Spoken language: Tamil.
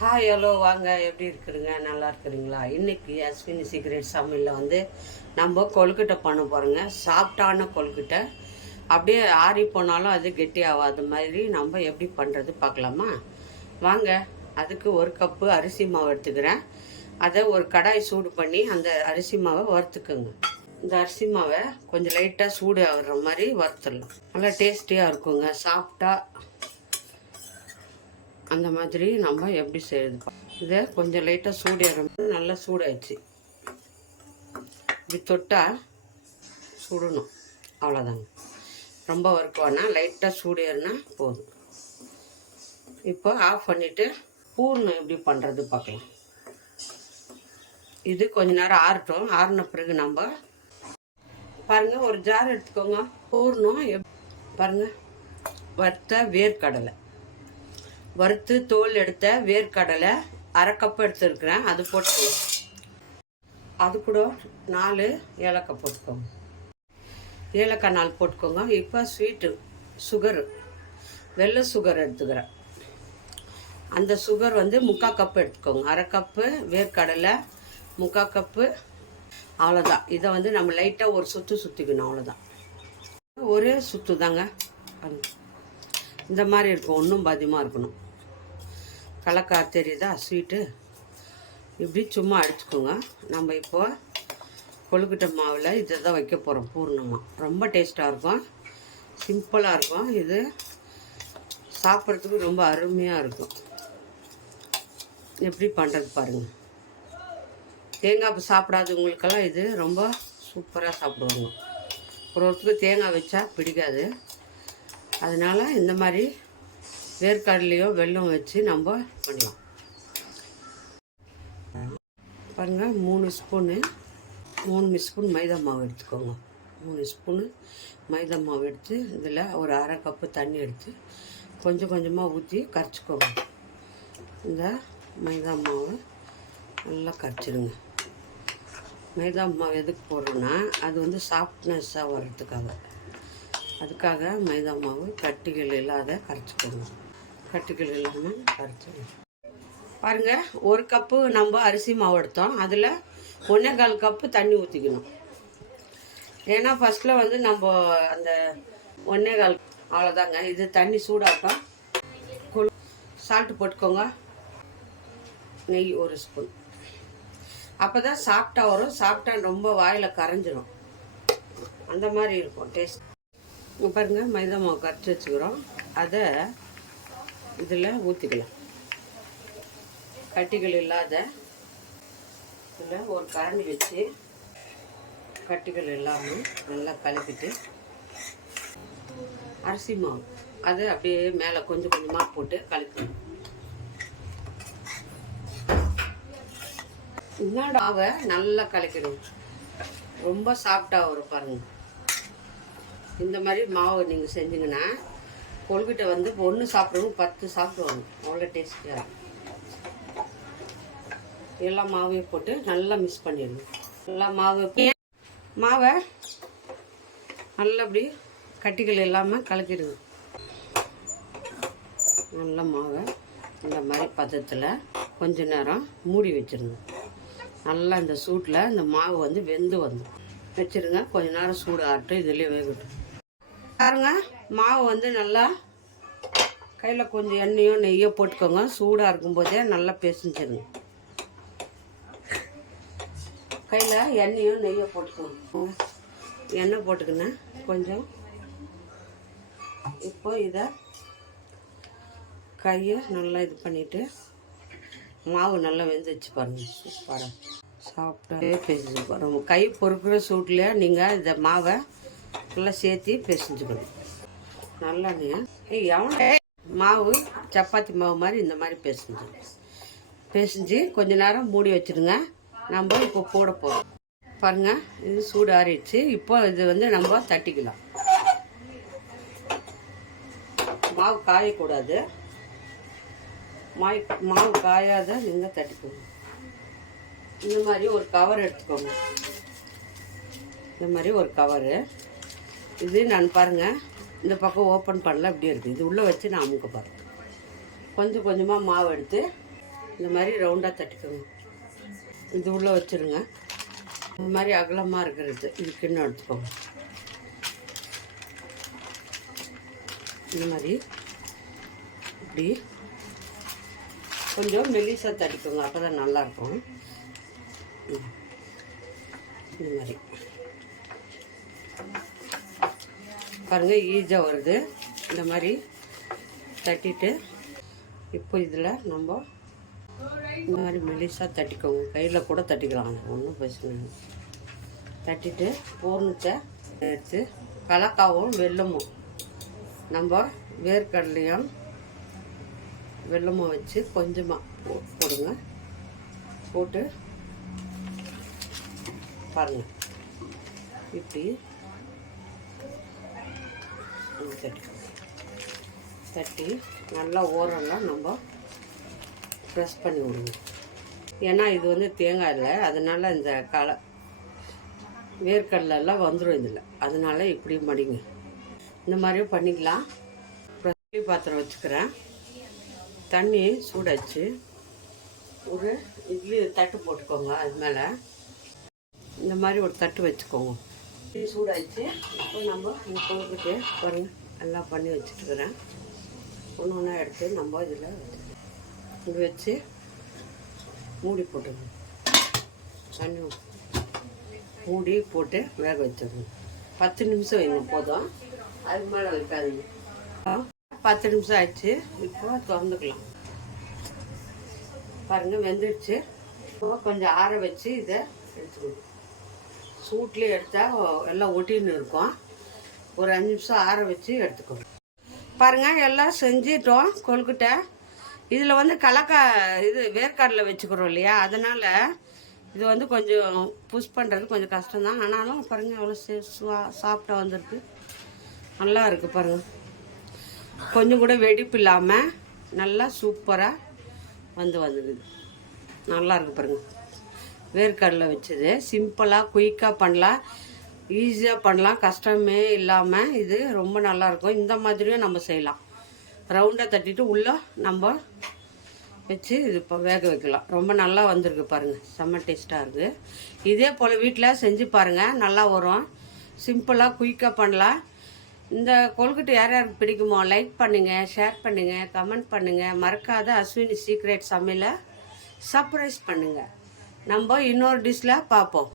ஹாய் ஹலோ வாங்க, எப்படி இருக்கிறீங்க? நல்லா இருக்கிறீங்களா? இன்றைக்கி அஸ்வினி சீக்ரெட் சமையலில் வந்து நம்ம கொழுக்கட்டை பண்ண போகிறோங்க. சாஃப்டான கொழுக்கட்டை, அப்படியே ஆறி போனாலும் அது கெட்டி ஆகாத மாதிரி நம்ம எப்படி பண்ணுறது பார்க்கலாமா? வாங்க. அதுக்கு ஒரு கப்பு அரிசி மாவு எடுத்துக்கிறேன். அதை ஒரு கடாய் சூடு பண்ணி அந்த அரிசி மாவை வறுத்துக்குங்க. இந்த அரிசி மாவை கொஞ்சம் லைட்டாக சூடு ஆகுற மாதிரி வறுத்துடலாம். நல்லா டேஸ்டியாக இருக்குங்க, சாஃப்டாக. அந்த மாதிரி நம்ம எப்படி செய்யுது இதை கொஞ்சம் லைட்டாக சூடேறும். நல்லா சூடாயிடுச்சு. இப்படி தொட்டால் சுடணும், அவ்வளோதாங்க. ரொம்ப வறுக்குவானா, லைட்டாக சூடேறுனா போதும். இப்போ ஆஃப் பண்ணிவிட்டு பூர்ணம் எப்படி பண்ணுறது பார்க்கலாம். இது கொஞ்ச நேரம் ஆறட்டும். ஆறின பிறகு நம்ம பாருங்கள், ஒரு ஜார் எடுத்துக்கோங்க. பூர்ணம் பாருங்கள், வறுத்த வேர்க்கடலை, வறுத்து தோல் எடுத்த வேர்க்கடலை அரை கப்பு எடுத்துருக்குறேன். அது போட்டுக்கோங்க. அது கூட 4 ஏலக்காய் போட்டுக்கோங்க. ஏலக்காய் 4 போட்டுக்கோங்க. இப்போ ஸ்வீட்டு சுகரு, வெள்ளை சுகர் எடுத்துக்கிறேன். அந்த சுகர் வந்து 3/4 கப்பு எடுத்துக்கோங்க. அரை கப்பு வேர்க்கடலை, 3/4 கப்பு, அவ்வளோதான். இதை வந்து நம்ம லைட்டாக ஒரு சுற்றிக்கணும், அவ்வளோதான். ஒரே சுற்று தாங்க. இந்த மாதிரி இருக்கும், ஒன்றும் பாதியமாக இருக்கணும். கலக்கா தெரியுதா ஸ்வீட்டு? இப்படி சும்மா அடிச்சுக்கோங்க. நம்ம இப்போ கொழுக்கட்டை மாவில் இதை தான் வைக்க போகிறோம் பூர்ணமாக. ரொம்ப டேஸ்ட்டாக இருக்கும், சிம்பிளாக இருக்கும். இது சாப்பிட்றதுக்கு ரொம்ப அருமையாக இருக்கும். எப்படி பண்ணுறது பாருங்கள். தேங்காய் சாப்பிடாதவங்களுக்கெல்லாம் இது ரொம்ப சூப்பராக சாப்பிடுவாங்க. ஒருத்தருக்கு தேங்காய் வச்சா பிடிக்காது. அதனால் இந்த மாதிரி வேர்க்கடலையோ வெல்லம் வச்சு நம்ம பண்ணலாம். பாருங்கள், 3 ஸ்பூன் மைதா மாவு எடுத்துக்கோங்க. 3 ஸ்பூனு மைதா மாவு எடுத்து இதில் ஒரு அரை கப்பு தண்ணி எடுத்து கொஞ்சம் கொஞ்சமாக ஊற்றி கரைச்சிக்கோங்க. இந்த மைதா மாவு நல்லா கரைச்சிடுங்க. மைதா மாவு எதுக்கு போடுறோன்னா, அது வந்து சாஃப்ட்னஸ்ஸாக வர்றதுக்காக. அதுக்காக மைதா மாவு கட்டிகள் இல்லாத கரைச்சிக்கோங்க. கட்டிகள் இல்லாமல் கரைச்சிக்கோங்க. பாருங்கள், 1 கப்பு நம்ம அரிசி மாவு எடுத்தோம். அதில் 1/4 கப்பு தண்ணி ஊற்றிக்கணும். ஏன்னா ஃபஸ்ட்டில் வந்து நம்ம அந்த 1/4, அவ்வளோதாங்க. இது தண்ணி சூடாகட்டும். சால்ட்டு போட்டுக்கோங்க. நெய் 1 ஸ்பூன். அப்போ தான் சாஃப்டாக வரும். சாப்பிட்டா ரொம்ப வாயில் கரைஞ்சிரும், அந்த மாதிரி இருக்கும் டேஸ்ட். பாருங்கள், மைதா மாவு கரைச்சி வச்சுக்கிறோம். அதை இதில் ஊற்றிக்கலாம். கட்டிகள் இல்லாத இதில் ஒரு கரண்டி வச்சு கட்டிகள் இல்லாமல் நல்லா கலக்கிட்டு அரிசி மாவு அதை அப்படியே மேலே கொஞ்சம் கொஞ்சமாக போட்டு கலக்கணும். மாவை நல்லா கலக்கிடும். ரொம்ப சாஃப்டாக வரும் பாருங்கள். இந்த மாதிரி மாவு நீங்கள் செஞ்சிங்கன்னா கொழுக்கட்டை வந்து 1 சாப்பிட்றவங்க 10 சாப்பிடுவாங்க. அவ்வளோ டேஸ்டியாக இருக்கும். எல்லா மாவையும் போட்டு நல்லா மிக்ஸ் பண்ணிடணும். நல்லா மாவை நல்லா அப்படி கட்டிகள் இல்லாமல் கலக்கிடுங்க. நல்லா மாவை இந்த மாதிரி பதத்தில் கொஞ்ச நேரம் மூடி வச்சுருங்க. நல்லா இந்த சூட்டில் இந்த மாவு வந்து வெந்து வச்சுருங்க. கொஞ்ச நேரம் சூடு ஆகட்டும், இதுலேயே வேகட்டும். பாருங்க, மாவு வந்து நல்லா கையில் கொஞ்சம் எண்ணெயோ நெய்யோ போட்டுக்கோங்க. சூடாக இருக்கும்போதே நல்லா பிசைஞ்சிருங்க. கையில் எண்ணெயோ நெய்யோ போட்டுக்கோங்க. எண்ணெய் போட்டுக்கினேன் கொஞ்சம். இப்போ இதை கையை நல்லா இது பண்ணிவிட்டு மாவு நல்லா வெந்துச்சு பாருங்கள். சூப்பராக சாப்பிட்டாவே பிசைஞ்சு பாருங்க. கை பொறுக்கிற சூட்டில் நீங்கள் இந்த மாவை நல்லா சேர்த்து பிசைஞ்சுக்கணும். நல்லா எவனே மாவு சப்பாத்தி மாவு மாதிரி இந்த மாதிரி பிசைஞ்சு கொஞ்ச நேரம் மூடி வச்சுருங்க. நம்ம இப்போ போட போகிறோம். பாருங்கள், இது சூடு ஆறிடுச்சு. இப்போ இது வந்து நம்ம தட்டிக்கலாம். மாவு காயக்கூடாது. மாவு காயாத நீங்கள் தட்டிக்கோங்க. இந்த மாதிரி ஒரு கவர் எடுத்துக்கோங்க. இந்த மாதிரி ஒரு கவரு. இது நான் பாருங்கள், இந்த பக்கம் ஓப்பன் பண்ணல, அப்படியே இருக்குது. இது உள்ளே வச்சு நான் அமுக்க பாருங்கள். கொஞ்சம் கொஞ்சமாக மாவு எடுத்து இந்த மாதிரி ரவுண்டாக தட்டிக்கோங்க. இது உள்ளே வச்சுருங்க. இந்த மாதிரி அகலமாக இருக்கிறது இது கிண்ணம் எடுத்துக்கோங்க. இந்த மாதிரி இப்படி கொஞ்சம் மெலிசாக தட்டிக்கோங்க, அப்போ தான் நல்லாயிருக்கும். இந்த மாதிரி பாருங்கள், ஈஸியாக வருது. இந்த மாதிரி தட்டிட்டு இப்போ இதில் நம்ம இந்த மாதிரி மெலிசாக தட்டிக்கோங்க. கையில் கூட தட்டிக்கலாம், ஒன்றும் பிரச்சனை இல்லை. தட்டிட்டு பூர்ணத்தை எடுத்து கலக்காவும் வெல்லமும் நம்ம வேர்க்கடலையும் வெல்லமும் வச்சு கொஞ்சமாக போடுங்க. போட்டு பாருங்கள், இப்படி தட்டி நல்லா ஓரம்லாம் நம்ம ப்ரெஸ் பண்ணி விடுங்க. ஏன்னா இது வந்து தேங்காய் இல்லை, அதனால் இந்த வேர்க்கடலெல்லாம் வந்துடும் இதில், அதனால் இப்படி மடிங்க. இந்த மாதிரியும் பண்ணிக்கலாம். இட்லி பாத்திரம் வச்சுக்கிறேன். தண்ணி சூடாச்சு. ஒரு இட்லி தட்டு போட்டுக்கோங்க. அது மேலே இந்த மாதிரி ஒரு தட்டு வச்சுக்கோங்க. இட்லி சூடாச்சு. இப்போ நம்ம கொழுக்கட்டை பாருங்கள் எல்லாம் பண்ணி வச்சுட்டுக்கிறேன். ஒன்று ஒன்றா எடுத்து நம்ம இதில் இது வச்சு மூடி போட்டுக்கணும். தண்ணி மூடி போட்டு வேக வச்சிடணும். 10 நிமிஷம் வைங்க போதும், அதுக்கு மேலே வைக்காதீங்க. 10 நிமிஷம் ஆயிடுச்சு. இப்போ திறந்துக்கலாம். பாருங்கள் வெந்துடுச்சு. இப்போ கொஞ்சம் ஆற வச்சு இதை எடுத்துக்கணும். சூட்லேயே எடுத்தால் எல்லாம் ஒட்டின்னு இருக்கும். ஒரு 5 நிமிஷம் ஆற வச்சு எடுத்துக்கணும். பாருங்கள் எல்லாம் செஞ்சிட்டோம் கொழுக்கட்டை. இதில் வந்து இது வேர்க்கடலை வச்சுக்கிறோம் இல்லையா, அதனால் இது வந்து கொஞ்சம் புஷ் பண்ணுறது கொஞ்சம் கஷ்டம்தான். ஆனாலும் பாருங்கள் எவ்வளோ சாஃப்டாக வந்துருக்கு, நல்லா இருக்குது பாருங்கள். கொஞ்சம் கூட வெடிப்பு இல்லாமல் நல்லா சூப்பராக வந்துடுது. நல்லா இருக்குது பாருங்கள். வேர்க்கடலை வச்சது சிம்பிளாக குயிக்காக பண்ணலாம், ஈஸியாக பண்ணலாம், கஷ்டமே இல்லாமல் இது ரொம்ப நல்லாயிருக்கும். இந்த மாதிரியும் நம்ம செய்யலாம். ரவுண்டாக தட்டிட்டு உள்ளே நம்ம வச்சு இது இப்போ வேக வைக்கலாம். ரொம்ப நல்லா வந்திருக்கு பாருங்கள், செம்ம டேஸ்ட்டாக இருக்குது. இதே போல் வீட்டில் செஞ்சு பாருங்கள், நல்லா வரும். சிம்பிளாக குயிக்காக பண்ணலாம். இந்த கொழுக்கட்டை யார் யாருக்கு பிடிக்குமோ லைக் பண்ணுங்கள், ஷேர் பண்ணுங்கள், கமெண்ட் பண்ணுங்கள். மறக்காத அஸ்வினி சீக்ரெட் சமையலை சர்ப்ரைஸ் பண்ணுங்கள். நம்ம இன்னொரு டிஷ்ஷில் பார்ப்போம்.